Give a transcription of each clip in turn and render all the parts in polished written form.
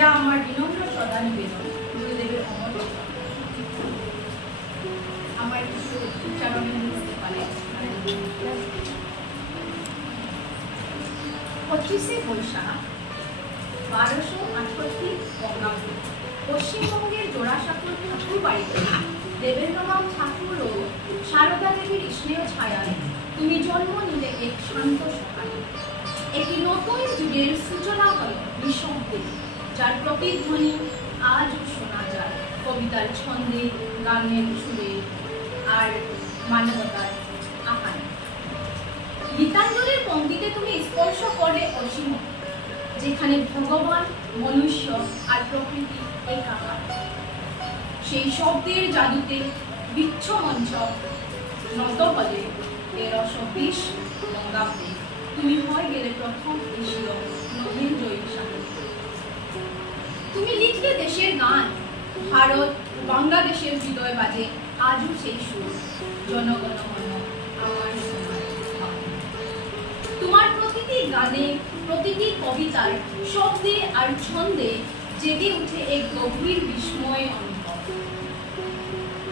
যা আমার বিনম্র সদা নিবেদন গুরুদেবের অমর আমার কিছু উচ্চারণে বুঝতে পারে 25শে বৈশাখ 1268 বঙ্গাব্দ পশ্চিমবঙ্গের জোড়াসাঁকোর ঠাকুর বাড়িতে দেবেন্দ্রনাথ ঠাকুর ও সারদা দেবীর স্নেহ ছায়ায় তুমি জন্ম নিলে এক শান্ত সকালে। একটি নতুন যুগের সূচনা হল নিঃশব্দে, যার প্রতিধ্বনি আজও শোনা যায় কবিতার ছন্দে, গানের সুরে আর মানবতার আকারে। গীতাঞ্জলির পঙ্ক্তিতে তুমি স্পর্শ করে অসীম, যেখানে ভগবান, মনুষ্য আর প্রকৃতি একাকার। সেই শব্দের জাদুতে বিচ্ছ মঞ্চ নত হলে 1320 বঙ্গাব্দে তুমি হয়ে গেলে প্রথম এশীয় নোবেল জয়ী সাহিত্যিক। তুমি লিখলে দেশের গান, ভারত বাংলাদেশের হৃদয় বাজে আজও সেই সুর, জনগণ মন আমার সোনার ভাবনা। তোমার প্রতিটি গানে, প্রতিটি কবিতার শব্দে আর ছন্দে জেগে উঠে এক গভীর বিস্ময় অনুভব।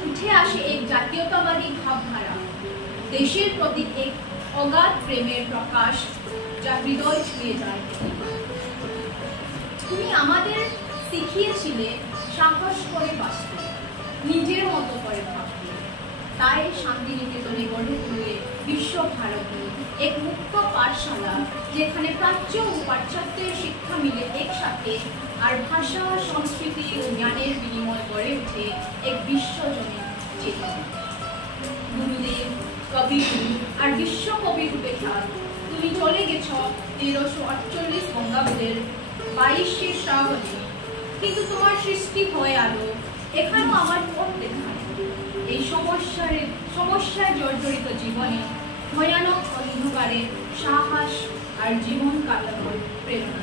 উঠে আসে এক জাতীয়তাবাদী ভাবধারা, দেশের প্রতি এক অগাধ প্রেমের প্রকাশ, যা হৃদয় ছুঁয়ে যায়। তুমি আমাদের শিখিয়েছিলে সাহস করে বাঁচতে, নিজের মতো করে ভাবতে। তাই শান্তিনিকেতনে গড়ে তুলে বিশ্বভারতী, এক মুক্ত পাঠশালা, যেখানে প্রাচ্য ও পাশ্চাত্যের শিক্ষা মিলে একসাথে, আর ভাষা, সংস্কৃতি ও জ্ঞানের বিনিময় গড়ে ওঠে এক বিশ্বজনীন চেতনা। গুরুদেব, কবিগুরু আর বিশ্বকবি রূপে খ্যাত তুমি চলে গেছ 1348 বঙ্গাব্দের 22শে শ্রাবণে, কিন্তু তোমার সৃষ্টি হয়ে আলো এখানেও আমার পথ দেখায়। এই সমস্যায় জর্জরিত জীবনে ভয়ানক অন্ধকারে সাহস আর জীবন কাটানোর প্রেরণা।